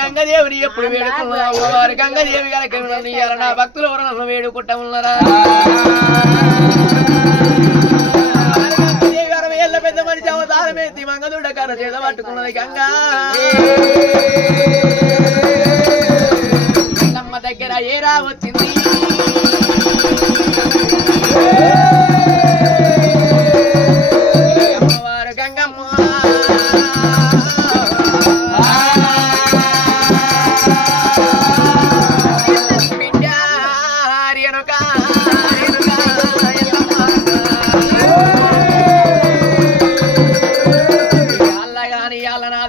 గంగదేవిని ఎప్పుడు వేడుకున్నావు వారు గంగదేవి గారు నా భక్తులు ఎవరు నన్ను వేడుకుంటా ఉన్నారా ఏళ్ళ పెద్ద మనిషి అవతారమేసి మంగదుడ్డ కర్ర చేత పట్టుకున్నది గంగా అమ్మ దగ్గర ఏరా వచ్చింది అమ్మవారు గంగమ్మ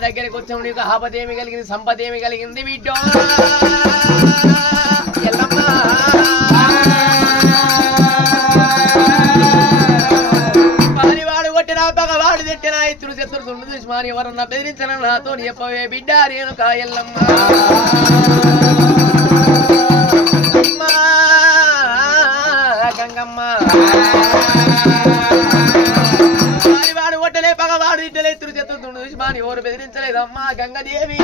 దగ్గరికి వచ్చాము నీకు ఆపదేమి కలిగింది సంపదేమి కలిగింది బిడ్డో ఎల్లమ్మ పనివాడు కొట్టినా పగవాడు తిట్టినా ఇద్దరు శత్రు తుండు దుష్మాని ఎవరన్నా బెదిరించిన నాతో చెప్పవే బిడ్డ రేణుకా ఎల్లమ్మ గంగమ్మ పనివాడు కొట్టలే పగవాడు తిట్టలే ఇద్దరు శత్రు తుండు దుష్మాని ఎవరు బెదిరించలేదమ్మా గంగదేవి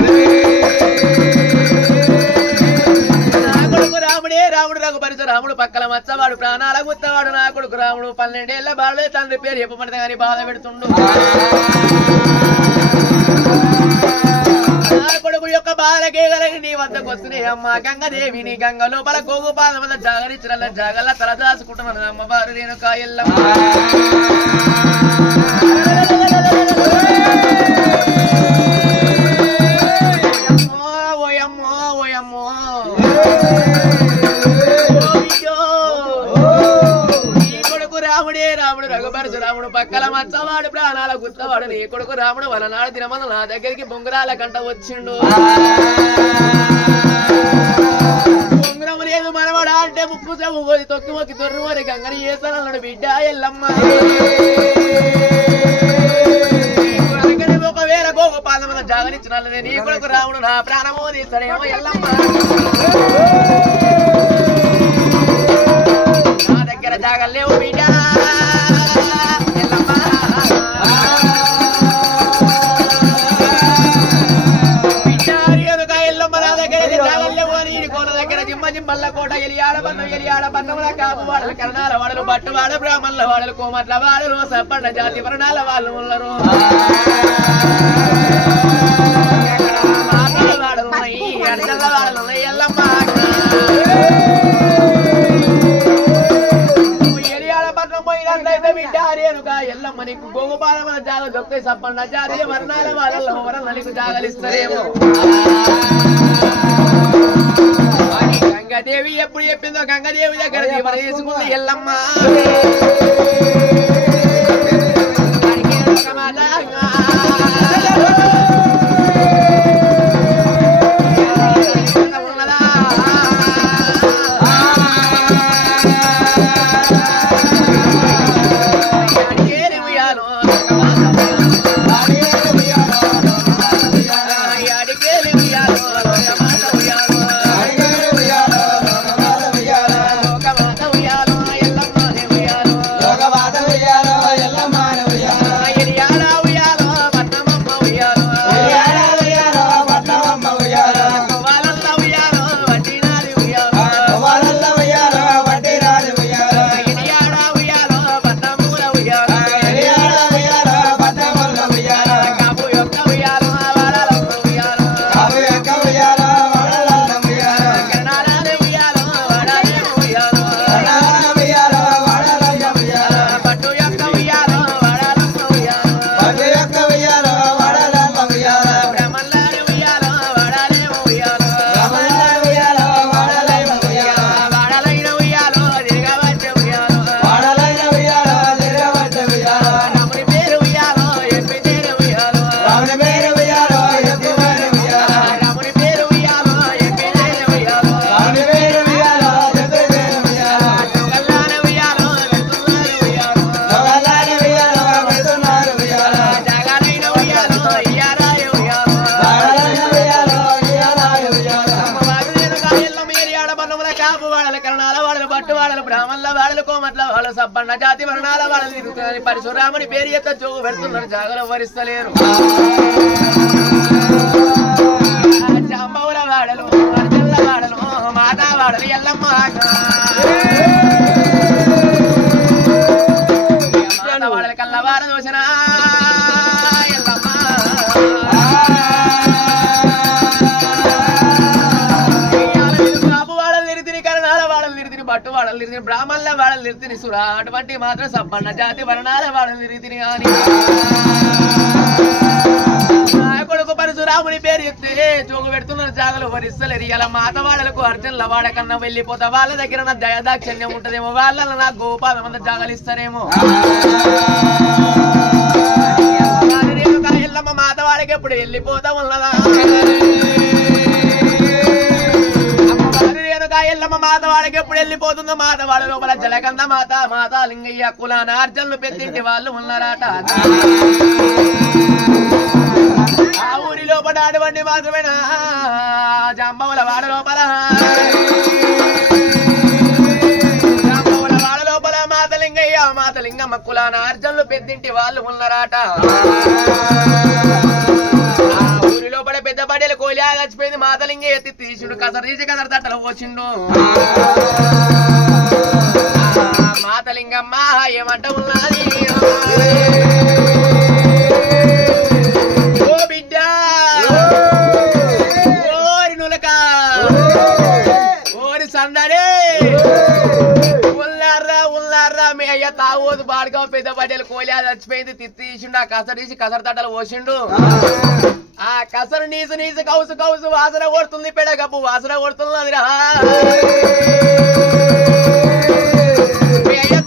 నా కొడుకు రాముడే రాముడు రఘుపరిచ రాముడు పక్కల మచ్చవాడు ప్రాణాల గుత్తవాడు నా కొడుకు రాముడు 12 ఏళ్ల బాలుడే తండ్రి పేరు చెప్పమంటే కానీ బాధ పెడుతుండు నా కొడుకు యొక్క బాధలకే కలిగి నీ వద్దకు వస్తున్నాయి అమ్మ గంగదేవి నీ గంగ లోపల గోగు పాదం వల్ల జాగరించిన జాగల్ల తల దాచుకుంటున్నాను అమ్మవారు రేణుకా ఎల్లమ్మ రాముడే రాముడు రఘుపరచు రాముడు పక్కల మచ్చవాడు ప్రాణాల గుత్తవాడు నీ కొడుకు రాముడు వలనాడు దినమందు నా దగ్గరికి బొంగురాల కంట వచ్చిండు బొంగురము లేదు మనవాడా అంటే ముక్కు చెవు తొక్కి మొక్కి దొర్రు మరి గంగని చేస్తానన్నాడు బిడ్డ ఎల్లమ్మ ఒకవేళ గోగ పాదముల జాగరించినల్లనే నీ కొడుకు రాముడు నా ప్రాణమో తీస్తాడేమో ఎల్లమ్మ నా దగ్గర జాగలేవు బిడ్డ జిమ్మల్ల కోట ఎలియాడ పన్నముల కాపు వాడలు కరణాల వాడలు బట్టువాడ బ్రాహ్మణుల వాడలు కోమట్ల వాడలు సప్పండ జాతి వర్ణాల వాళ్ళు ఉన్నారు వాడలున్నాయి అడచల్ల వాడలున్నాయి ఎల్లమ్మ ఎలియాడ పట్నం పోయినట్లయితే బిడ్డ రేణుకా ఎల్లమ్మ నీకు గోగుపాలముల జాగ దొక్కే సప్పండ జాతి వర్ణాల వాళ్ళ వరణ నీకు జాగలిస్తారేమో గంగాదేవి ఎప్పుడు చెప్పిందో గంగాదేవి దగ్గర జీవన చేసుకుంది ఎల్లమ్మ ఉయ్యాలో మట్ల వాళ్ళ సబ్బన్న జాతి వర్ణాల వాళ్ళని తిరుగుతున్నారు పరశురాముని పేరు ఎత్త జోగు పెడుతున్నారు జాగలు వరిస్తలేరు జాంబవుల వాడలు అర్జుల వాడలు మాతా వాడలు ఎల్లమ్మ వాడల కల్లవార దోషణ ఎల్లమ్మ బాబు వాడలు నిరితిని కరణాల వాడలు నిరితిని బట్టు వాడలు నిరితిని బ్రాహ్మణుల వాడలు నిరితిని సురా అటువంటి మాత్రం సబ్బన్న జాతి వర్ణాల వాడలు నిరితిని కానీ కొడుకు పరశురాముని పేరు ఎత్తే జోగు పెడుతున్నారు జాగలు వరిస్తలేరు ఇలా మాత వాళ్ళకు అర్జునుల వాడకన్నా వెళ్ళిపోతా వాళ్ళ దగ్గర నా దయదాక్షణ్యం ఉంటదేమో వాళ్ళ నా గోపాల మంది జాగలు ఇస్తారేమో ఎల్లమ్మ మాత వాడికి ఎప్పుడు వెళ్ళిపోతా ఉన్నదా ఎల్లమ్మ మాత వాడికి ఎప్పుడు వెళ్ళిపోతుందో మాత వాళ్ళ లోపల జలకంద మాత మాత లింగయ్య కులాన అర్జునులు పెద్దింటి వాళ్ళు ఉన్నారట ఆ ఊరి లోపల అటువంటి మాత్రమేనా జాంబవుల వాడ లోపల జాంబవుల వాడ లోపల మాతలింగయ్య మాతలింగమ్మ కులాన అర్జునులు పెద్దింటి వాళ్ళు ఉన్నారట ఆ ఊరి లోపల పెద్ద పడేలు కోలియా చచ్చిపోయింది మాతలింగయ్య ఎత్తి తీసుడు కసరు తీసి కసరు తట్టలు పోచిండు మాతలింగమ్మ ఏమంట ఉన్నది తాగోదు బాడుగా పెద్ద పడేలు కోలియా చచ్చిపోయింది తీసిండు ఆ కసరు తీసి కసరు తట్టలు పోసిండు ఆ కసరు నీసు నీసు కౌసు కౌసు వాసన కొడుతుంది పెడగప్పు వాసన కొడుతుంది అదిరా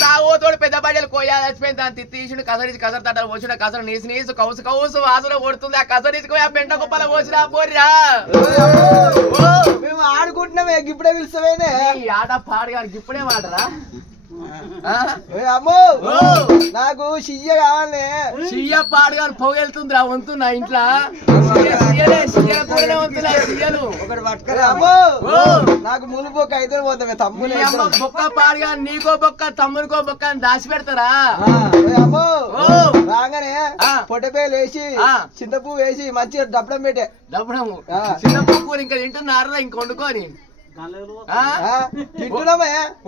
తాగోతోడు పెద్ద పడేలు కోలియా చచ్చిపోయింది దాన్ని తీసిండు కసరు తీసి కసరు తట్టలు పోసిండు కసరు నీసు నీసు కౌసు కౌసు వాసన కొడుతుంది ఆ కసరు తీసుకుపోయి ఆ పెంట కుప్పల పోసిరా పోరిరా మేము ఆడుకుంటున్నామే ఇప్పుడే పిలుస్తామే ఆట పాడుగా ఇప్పుడే మాటరా అమ్మో నాకు షియ్య కావాలి షియ్య పాడుగా పొగెళ్తుందిరా వంతు నా ఇంట్లో ఒకటి పట్టుకరా అమ్మో నాకు ములు బొక్క అయితే పోతామే తమ్ముని బొక్క పాడుగా నీకో బొక్క తమ్మునికో బొక్క అని దాచి పెడతారా అమ్మో రాగానే పొట్టపేలు వేసి చింతపూ వేసి మంచిగా డబ్బడం పెట్టే డబ్బడము చింతపూ ఇంకా తింటున్నారా ఇంక వండుకొని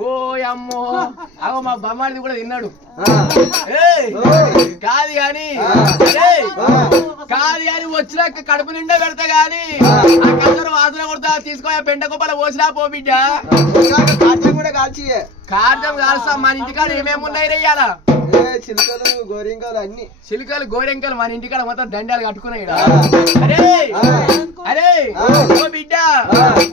ఓ అమ్మో అగో మా బొమ్మాడిది కూడా తిన్నాడు కాదు గాని వచ్చినాక కడుపు నిండా పెడతా గాని ఆ కసరు వాసన కొడతా తీసుకో పెంట కుప్పల పోసినా పో బిడ్డ కూడా కాల్చి కార్యం కాల్స్తా మన ఇంటికాడ ఏమేమి ఉన్నాయి రెయ్యాలా చిలుకలు గోరింకలు అన్ని చిలుకలు గోరింకలు మన ఇంటికాడ మొత్తం దండాలు కట్టుకున్నాయి అరే బిడ్డ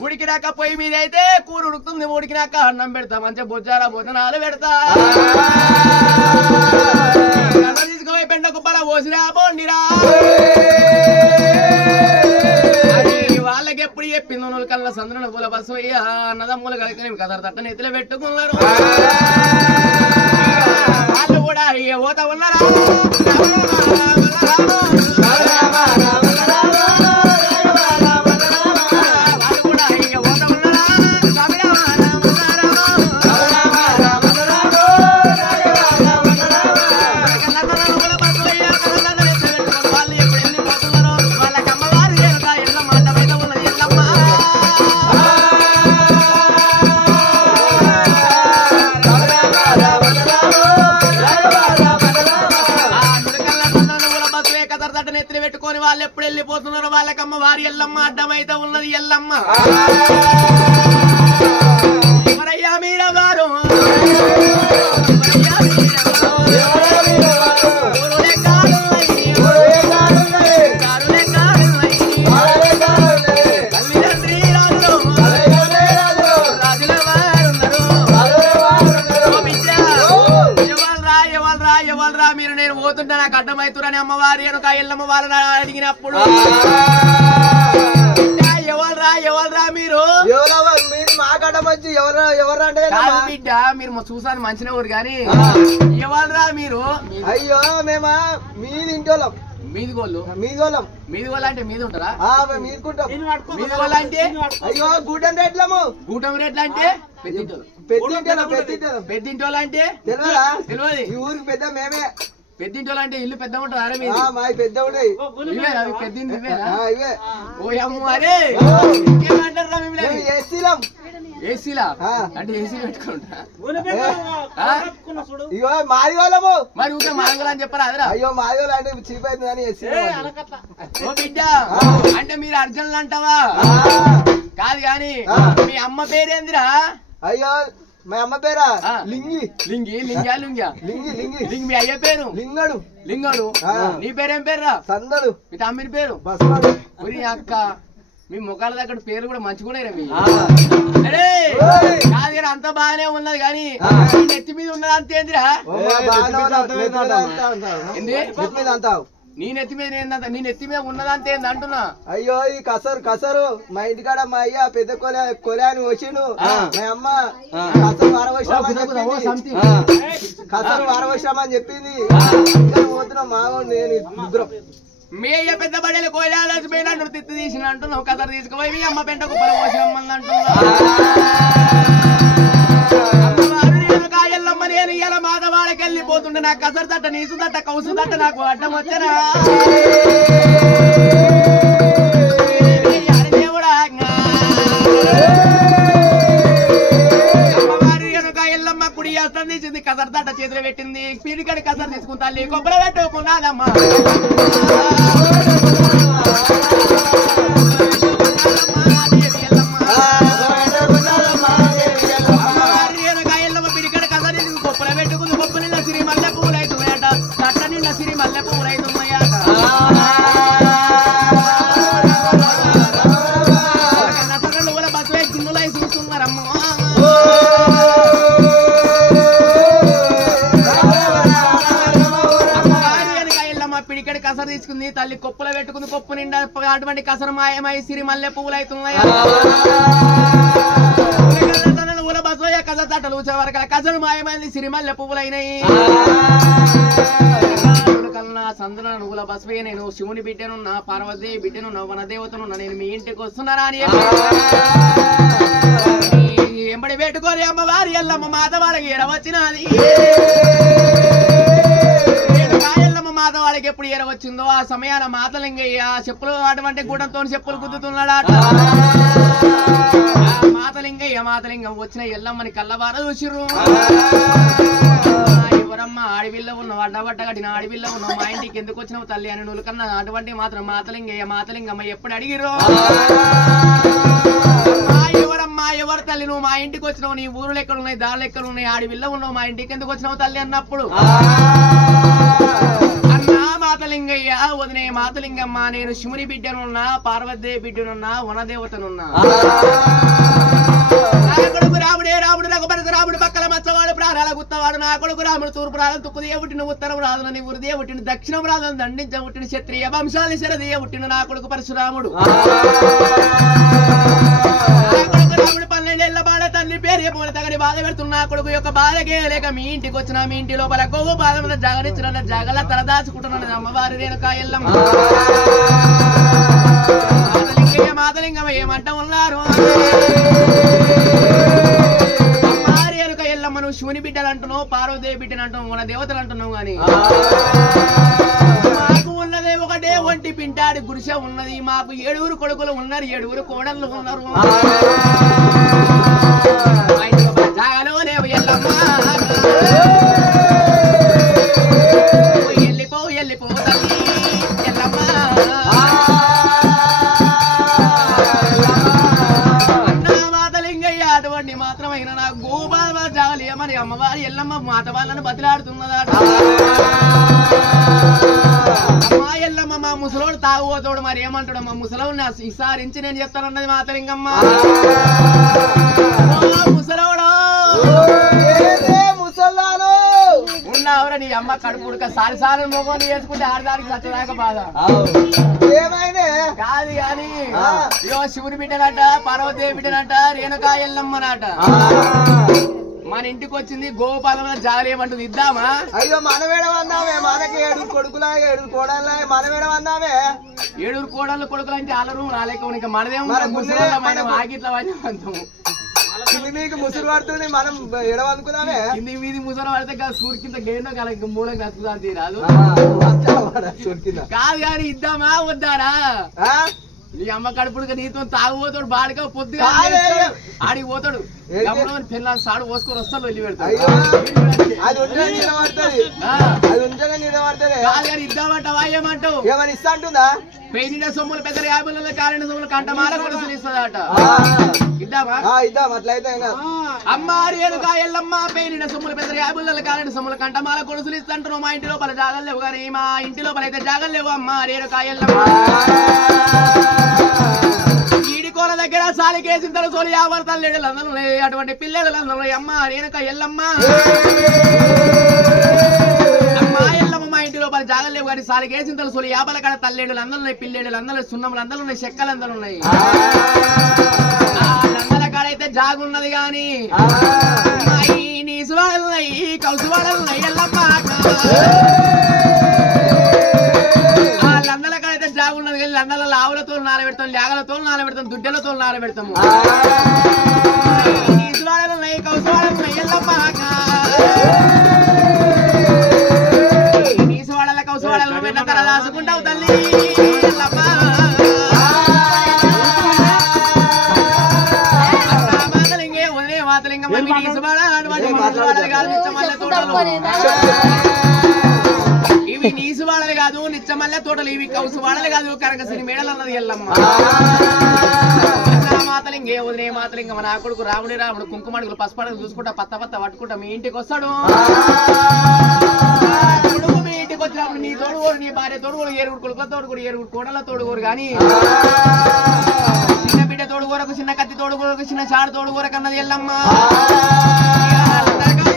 ఉడికినాక పొయ్యి మీద అయితే కూర ఉడుకుతుంది ఉడికినాక అన్నం పెడతా మంచిగా బొజ్జారా భోజనాలు పెడతా తీసుకుపోయి పెండ కుప్పల పోసిరా పోండిరా వాళ్ళకి ఎప్పుడు చెప్పింది నూనె కల్లా సంద్రుల పూల బస్సు అయ్యా అన్నదమ్ములు కలిసి కదరు తట్ట నెత్తిలో పెట్టుకున్నారు వాళ్ళు కూడా పోతా ఉన్నారా పెట్టుకొని వాళ్ళు ఎప్పుడు వెళ్ళిపోతున్నారో వాళ్ళకమ్మ వారి ఎల్లమ్మ అడ్డమైతే ఉన్నది ఎల్లమ్మ మరయ్యా మీర గారు మీరు నేను పోతుంటే నాకు అడ్డమైతురని అమ్మవారి అనుక ఎల్లమ్మ వాళ్ళని అడిగినప్పుడు ఎవరా మీరు మాకు అడ్డమచ్చి ఎవరు అంటే బిడ్డ మీరు చూసాను మంచిగా ఊరు కానీ ఎవరా మీరు అయ్యో మేమా మీ ఇంటోళ్ళం మీది గోళ్ళు మీది గోళం మీది గోళ్ళు అంటే మీద ఉంటారా మీదుకుంటాం మీది గోళ్ళు అంటే అయ్యో గూటం రేట్లము కూటమి రేట్లు అంటే పెద్దింటోళ్ళు పెద్దింటోళ్ళు అంటే తెలియదా తెలియదు ఈ ఊరికి పెద్ద మేమే పెద్దింటోళ్ళు అంటే ఇల్లు పెద్ద ఉంటుంది అరే మీరు మావి పెద్ద ఉన్నాయి ఇవేనా పెద్దింటి ఇవేనా ఇవే ఓ అమ్మ అరే ఇంకేమంటారా మిమ్మల్ని ఏసీలం ఏసీలా అంటే ఏసీ పెట్టుకుంటా ఇగో మాది వాళ్ళము మరి ఊకే మాంగళ అని చెప్పరా అదరా అయ్యో మాది వాళ్ళు అంటే చీప్ అవుతుంది అని ఏసీ ఓ బిడ్డ అంటే మీరు అర్జునులు అంటావా కాదు గాని మీ అమ్మ పేరేందిరా అయ్యో మా అమ్మ పేరా లింగి లింగి లింగా లింగా లింగి లింగి లింగి మీ అయ్య పేరు లింగడు లింగడు నీ పేరేం పేరురా సందడు మీ తమ్మిడి పేరు బస్వాడు ఉరి అక్క మీ ముఖాల దగ్గర పేరు కూడా మంచిగా మీ కాదు కానీ అంత బాగానే ఉన్నది కానీ నెత్తి మీద ఉన్నది అంతేందిరా అంటావు నీ నెత్తి మీద ఏందంట నీ నెత్తి మీద ఉన్నదంతే ఏంది అంటున్నా అయ్యో ఈ కసరు మా ఇంటికాడ మా అయ్య పెద్ద కొలాని వచ్చిండు మా అమ్మ కసరు వారవశ్రమని చెప్పింది పోతున్నాం మామూలు నేను ముగ్గురం మీ అయ్య పెద్ద బడేలు కోయాలని పోయినట్టు తిత్తి తీసిన అంటున్నావు కసరు తీసుకుపోయి మీ అమ్మ పెంట కుప్పలు పోసినమ్మని అంటున్నావు కాయల్లమ్మ నేను ఇలా మాధవాళ్ళకి వెళ్ళిపోతుండే నాకు కసరు తట్ట నీసు తట్ట కౌసు తట్ట నాకు అడ్డం వచ్చరా దేవుడా అమ్మవారి కాయల్లమ్మ కుడి అస్తం తీసింది కసరు తట్ట చేతిలో పెట్టింది పీడికడి కసరు తీసుకుంటా కొబ్బరి పెట్టుకున్నాదమ్మా పిడికడి కసరు తీసుకుంది తల్లి కొప్పులో పెట్టుకుంది కొప్పు నిండా అటువంటి కసరు మాయమై సిరి మల్లె పువ్వులు అవుతున్నాయా ఊల బసోయ కస తట్టలు వరకు కసరు మాయమైంది సిరి మల్లె పువ్వులైనాయి కన్నా సందున నువ్వుల బసవయ్య నేను శివుని బిడ్డనున్నా పార్వతీ బిడ్డనున్నా వనదేవతనున్నా నేను మీ ఇంటికి వస్తున్నారా అని ఎంబడి పెట్టుకోని అమ్మవారి ఎల్లమ్మ మాధవాళ్ళకి ఎడవచ్చినది మాధవాళ్ళకి ఎప్పుడు ఎరవచ్చిందో ఆ సమయాన మాతలింగయ్య చెప్పులు అటువంటి గూడంతో చెప్పులు గుద్దుతున్నాడా మాతలింగం వచ్చిన ఎల్లమ్మని కళ్ళవార చూసిర్రు ఎవరమ్మ అడవిల్లో ఉన్నావు అడ్డబట్ట కట్టిన అడవిల్లో ఉన్నావు మా ఇంటికి ఎందుకు వచ్చినావు తల్లి అని నువ్వు కన్నా అటువంటి మాత్రం మాతలింగమ్మ ఎప్పుడు అడిగిర్రు ఎవరమ్మా ఎవరు తల్లి నువ్వు మా ఇంటికి వచ్చినావు నీ ఊరులు ఎక్కడ ఉన్నాయి దారులు ఎక్కడ ఉన్నాయి అడవిల్లో ఉన్నావు మా ఇంటికి ఎందుకు వచ్చినావు తల్లి అన్నప్పుడు అన్నా మాతలింగయ్య వదినే మాతలింగమ్మ నేను శివుని బిడ్డనున్నా పార్వతీ బిడ్డనున్నా వనదేవతనున్నా నా కొడుకు రాముడే రాముడు రఘుపరత రాముడు పక్కల మచ్చవాడు ప్రాణాల గుత్తవాడు నా కొడుకు రాముడు తూర్పు రాజు తుక్కుదియ పుట్టిన ఉత్తరం రాజులని ఉరిదియ పుట్టిన దక్షిణం రాజులను దండించ పుట్టిన క్షత్రియ వంశాలి శరదియ పుట్టిన నా కొడుకు పరశురాముడు రాముడు 12 ఏళ్ల బాధ తల్లి పేరు చెప్పమని తగని బాధ పెడుతున్న నా కొడుకు యొక్క బాధకే లేక మీ ఇంటికి వచ్చిన మీ ఇంటి లోపల గోవు బాధ మీద జాగరించిన జాగల తలదాచుకుంటున్నాను అమ్మవారి రేణుకా ఎల్లమ్మ మాతలింగమ్మ ఏమంట ఉన్నారు అమ్మవారి రేణుకా ఎల్లమ్మ నువ్వు శివుని బిడ్డలు అంటున్నావు పార్వతీ బిడ్డలు అంటున్నావు మన దేవతలు అంటున్నావు గాని మాకు ఉన్నదే ఒకటే ఒంటి పింటాడి గురిస ఉన్నది మాకు 7 కొడుకులు ఉన్నారు 7 కోడళ్ళు ఉన్నారు జాగలో లేవు ఎల్లమ్మ వెళ్ళిపో తల్లి ఎల్లమ్మ అన్నా మాతలింగయ్య అటువంటి మాత్రమైన నా గోపాల జాగలి మరి అమ్మవారి ఎల్లమ్మ మాత వాళ్ళని బతిలాడుతున్నదా అమ్మా ఎల్లమ్మ మా ముసలోడు తాగుపోతాడు మరి ఏమంటాడు మా ముసలోడు విసారించి నేను చెప్తానన్నది మాతలింగమ్మ ముసలోడు ఉన్నావురా నీ అమ్మ కడుపు ఉడక సారి మొగని వేసుకుంటే ఆడదానికి సచ్చదాకా బాధ కాదు గాని ఇగో శివుని బిడ్డనట పార్వతీ బిడ్డనట రేణుకా ఎల్లమ్మనట మన ఇంటికి వచ్చింది గోపాలన జాగలేమంటుంది ఇద్దామా? అయ్యో మనమేడం అన్నామే, మనకి 7 కొడుకులా 7 కోడళ్ళ మనమేడం అన్నామే. 7 కోడళ్ళు కొడుకులు అంటే అలరు రాలేక ఇంకా మనదేమో ఆగిట్లా అంటాము. మీకు ముసురు పడుతుంది, మనం ఎడవనుకున్నామే. కింది మీది ముసరు పడితే సూర్ కింద గేండో కల మూలం కలుగుతా తీరాదు కాదు కానీ ఇద్దామా వద్దారా? నీ అమ్మ కడుపుడుగా నీతో తాగుపోతాడు బాడిగా పొద్దుగా ఆడికి పోతాడు పిల్లలు సాడు పోసుకొని వస్తాడు వెళ్ళి పెడతాడు. ఇద్దామంటావా ఏమంటావు? ఏమని ఇస్తా అంటుందా? పెయిన సొమ్ములు పెద్ద 50 కాలిన సొమ్ములు కంటమాల కొడుకులు ఇస్తుందట. ఇద్దామా? ఇద్దాం. అట్లయితే అమ్మ రేణుకా ఎల్లమ్మ పెయిన సొమ్ములు పెద్ద 50 కాలిన సొమ్ములు కంటమాల కొడుకులు ఇస్తుంటారు. మా ఇంటి లోపల జాగలు లేవు కానీ మా ఇంటి లోపల అయితే జాగలు లేవు. అమ్మ రేణుకా ఎల్లమ్మ ఈడికోల దగ్గర సాలికేసిన తల సోలి 50 తల్లేడులు అందరూ అటువంటి పిల్లలు అందరూ. అమ్మ రేణుకా ఎల్లమ్మ ఎల్లమ్మ మా ఇంటి లోపల జాగలు లేవు కానీ సాలికేసిన తల సోలి 50 కాడ తల్లేడులు అందరూ ఉన్నాయి, పిల్లేడులు అందరూ, సున్నములు అందరూ ఉన్నాయి, చెక్కలు అందరూ ఉన్నాయి. లందల కాడైతే జాగున్నది గాని నీసు వాడలు ఉన్నాయి, కౌసు వాడలు ఉన్నాయి. ఎల్లమ్మ లందల కాడైతే జాగున్నది కానీ లందల ఆవులతో నానబెడతాం, లేగలతో నానబెడతాం, దుడ్డలతో నానబెడతాము. నీసు వాడలు ఉన్నాయి, కౌసు వాడలు ఉన్నాయి. ఎల్లమ్మ నీసు వాడల కౌసు వాడలు వెన్న తల దాసుకుంటావు తల్లి. ఎల్లమ్మ ఇవి నీసు వాడలు కాదు, నిచ్చమల్లె తోటలు, ఇవి కౌసు వాడలు కాదు, కనకసిరి మేడలు అన్నది ఎల్లమ్మ. మాతలింగే వదిలే మాతలింగ నా కొడుకు రాముడు కుంకుమడుగులు పసుపడుగులు చూసుకుంటా పత్త పట్టుకుంటా మీ ఇంటికి వస్తాడు. కొడుకు మీ ఇంటికి వచ్చినప్పుడు నీ తోడుగోరు, నీ భార్య తోడుగోరు, 7 కొడుకుల తోడుగోరు, 7 కోడల తోడుగోరు కానీ చిన్న బిడ్డ తోడుగోరకు, చిన్న కత్తి తోడుగోరకు, చిన్న చాడు తోడుగోరకు అన్నది ఎల్లమ్మ.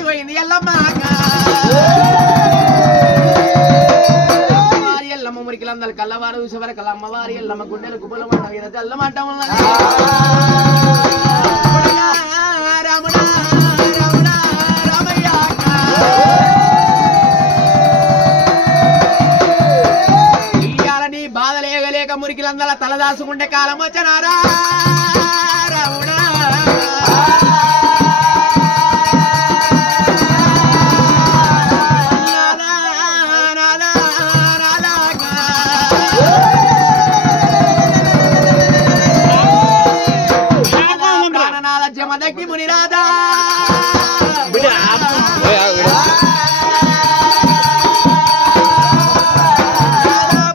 పోయింది ఎల్లమ్మ. ఎల్లమ్మ మురికి లందలు కల్లవారు చూసేవారు కల అమ్మవారి ఎల్లమ్మ గుండెలు గుబ్బలు తెల్లమంట ఉన్నది. రాముడా రాముడా రామయ్య ఇయ్యాలని బాధలేగలేక మురికి లందల తలదాసుకుంటే కాలం వచ్చనారా రాముడా. జమదగ్ని మునిరాధా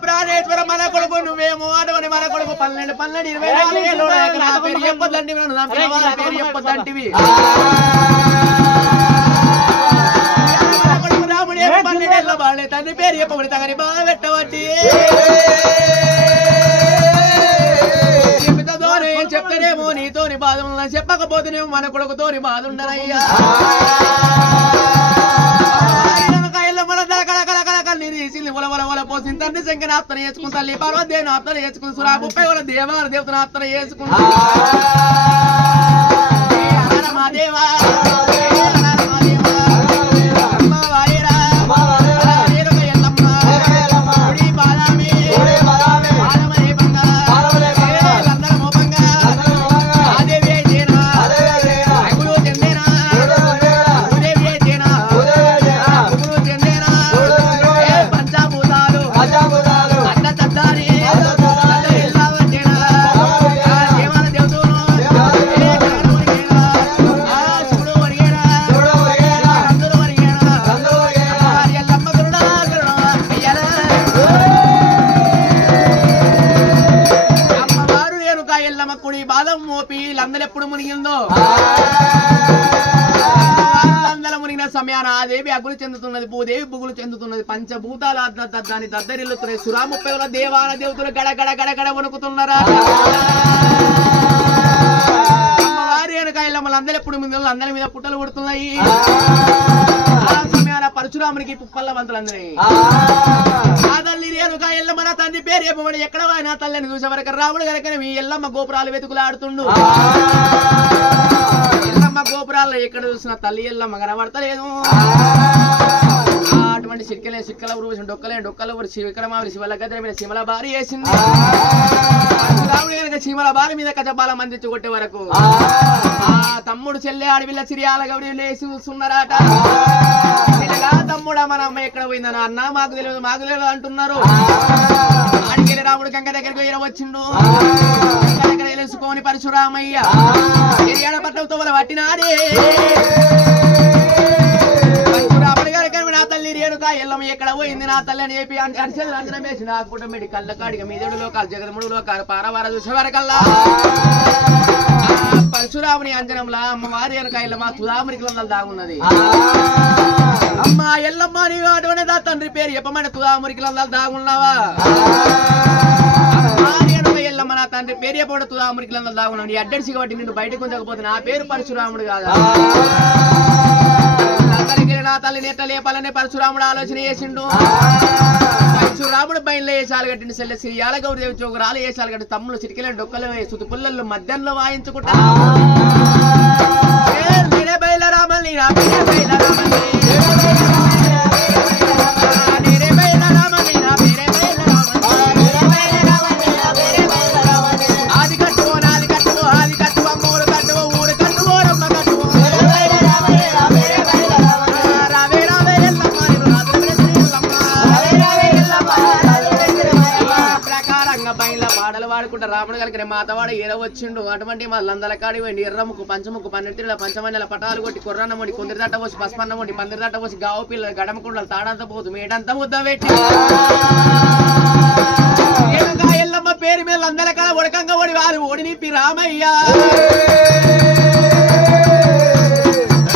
ప్రాణేశ్వర మన కొడుకు నువ్వేమో అటువంటి మన కొడుకు 12 24 నా పేరు చెప్పొద్దండి, పేరు చెప్పొద్దంటివి. కొడుకు రాముడే 12 ఏళ్ళ బాడే తండ్రి పేరు చెప్పబడి తగని బాధ పెట్టబట్టి చెప్తేనేమో నీతోని బాధ ఉన్నా, చెప్పకపోతేనేమో మన కొడుకుతోని బాధ ఉండనయ్యా. పోసిన తండ్రి శంకర ఆప్తన చేసుకుని తల్లి పార్వదేవుని ఆప్తన చేసుకుని సురా 30 దేవాల దేవతను ఆప్తన చేసుకున్నా. దేవా ఎప్పుడు మునిగిందో మునిగిన సమయాన ఆ దేవి అగులు చెందుతున్నది, భూదేవి బుగులు చెందుతున్నది, పంచభూతాలు దాని దద్దరిల్లుతున్నాయి. సురా 30 దేవాల దేవతలు గడగడ గడగడ వణుకుతున్నారా. అమ్మవారి వెనకాయలమ్మలు అందరూ ఎప్పుడు మునిగిందో అందరి మీద పుట్టలు కొడుతున్నాయి. ఆ సమయాన పరశురామునికి పుప్పల్ల మంతులందరి ఆ తల్లి రేణుకా ఎల్లమ్మ నా తండ్రి పేరు చెప్పబడి ఎక్కడ నా తల్లిని చూసేవరకు రాముడు కనుక మీ ఎల్లమ్మ గోపురాలు వెతుకులాడుతుండు. ఎల్లమ్మ గోపురాల్లో ఎక్కడ చూసిన తల్లి ఎల్లమ్మ కనబడతలేదు అటువంటి సిక్కల ఊరు డొక్కల ఊరు విక్రమావిడి శివల గద్దె మీద శిమల బారి వేసింది చీమల బారి మీద కజబాల మందించి కొట్టే వరకు ఆ తమ్ముడు చెల్లె అడవిల సిరియాల గౌరీ లేచి చూస్తున్నారట తమ్ముడా మన అమ్మ ఎక్కడ పోయిందన అన్న మాకు తెలియదు అంటున్నారు ఆడికెళ్ళి రాముడు గంగ దగ్గరికి వచ్చిండు గంగ దగ్గర తెలుసుకొని పరశురామయ్య ఎరియాడ పట్టలతో వాళ్ళ పట్టినాడే పరశురాముడి గారి నా తల్లి రేణుక ఎల్లమ్మ ఎక్కడ పోయింది నా తల్లి అని చెప్పి అరిసెలు అంజనం వేసి నా కుటుంబడి కళ్ళ కాడిగా మీదేడు లోకాలు జగదముడు లోకాలు పారవార చూసే వరకల్లా పరశురాముని అంజనంలా అమ్మవారి వెనకాయల మా తుదామురికిలందరూ దాగున్నది అమ్మ ఎల్లమ్మ నీవు అటువంటి దా తండ్రి పేరు చెప్పమని తుదామురికిలందరూ దాగున్నావా ఎల్లమ్మ నా తండ్రి పేరు చెప్పడం తుదామురికిలందరూ దాగున్నాడు ఈ అడ్డడిసి కాబట్టి నిన్ను బయటకు ఉంచకపోతే నా పేరు పరశురాముడు కాదా నా తల్లిని ఎట్లా లేపాలని పరశురాముడు ఆలోచన చేసిండు పరశురాముడు బయలు వేసాలు కట్టిన సెల్లె సిరియాల గౌరీదేవి చోగురాలు వేసాలు కట్టి తమ్ముడు చిటికెళ్ళ డొక్కలు సుతు పుల్లలు మధ్యాహ్నంలో వాయించుకుంటా బయలరామల్ని ఆది కట్టువో నాది కట్టువో ఆది కట్టువ మూడు కట్టువో ఊరు కట్టువో రమ్మ కట్టువో పాటలు పాడుకుంటా రాముడు కలిగిన మాతవాడ ఏర వచ్చిండు అటువంటి మా లందల కాడి పోయింది ఎర్రముకు పంచముకు 12 పంచమన్నెల పటాలు కొట్టి కొర్రన్నముడి కొందరి దట్ట పోసి పసుపన్నముడి పందిరి దట్ట పోసి గావు పిల్లలు గడమకుండలు తాడంతా పోతు మేడంతా ముద్ద పెట్టి ఎల్లమ్మ పేరు మీద లందల కాడ ఉడకంగా ఓడి వారు ఓడి నిప్పి రామయ్య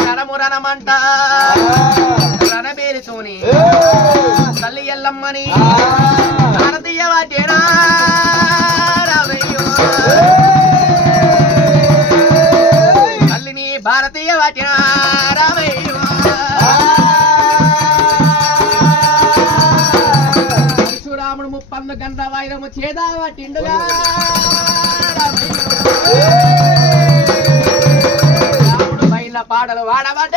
రణమురణమంట రణబేరితోని తల్లి ఎల్లమ్మని భారతీయ వాటేనా తల్లిని భారతీయ వాటేనా రామయ్య పరశురాముడు 31 గంటల వాయిదము చేదా వాటిండుగా రాముడు బయల పాటలు వాడబడ్డ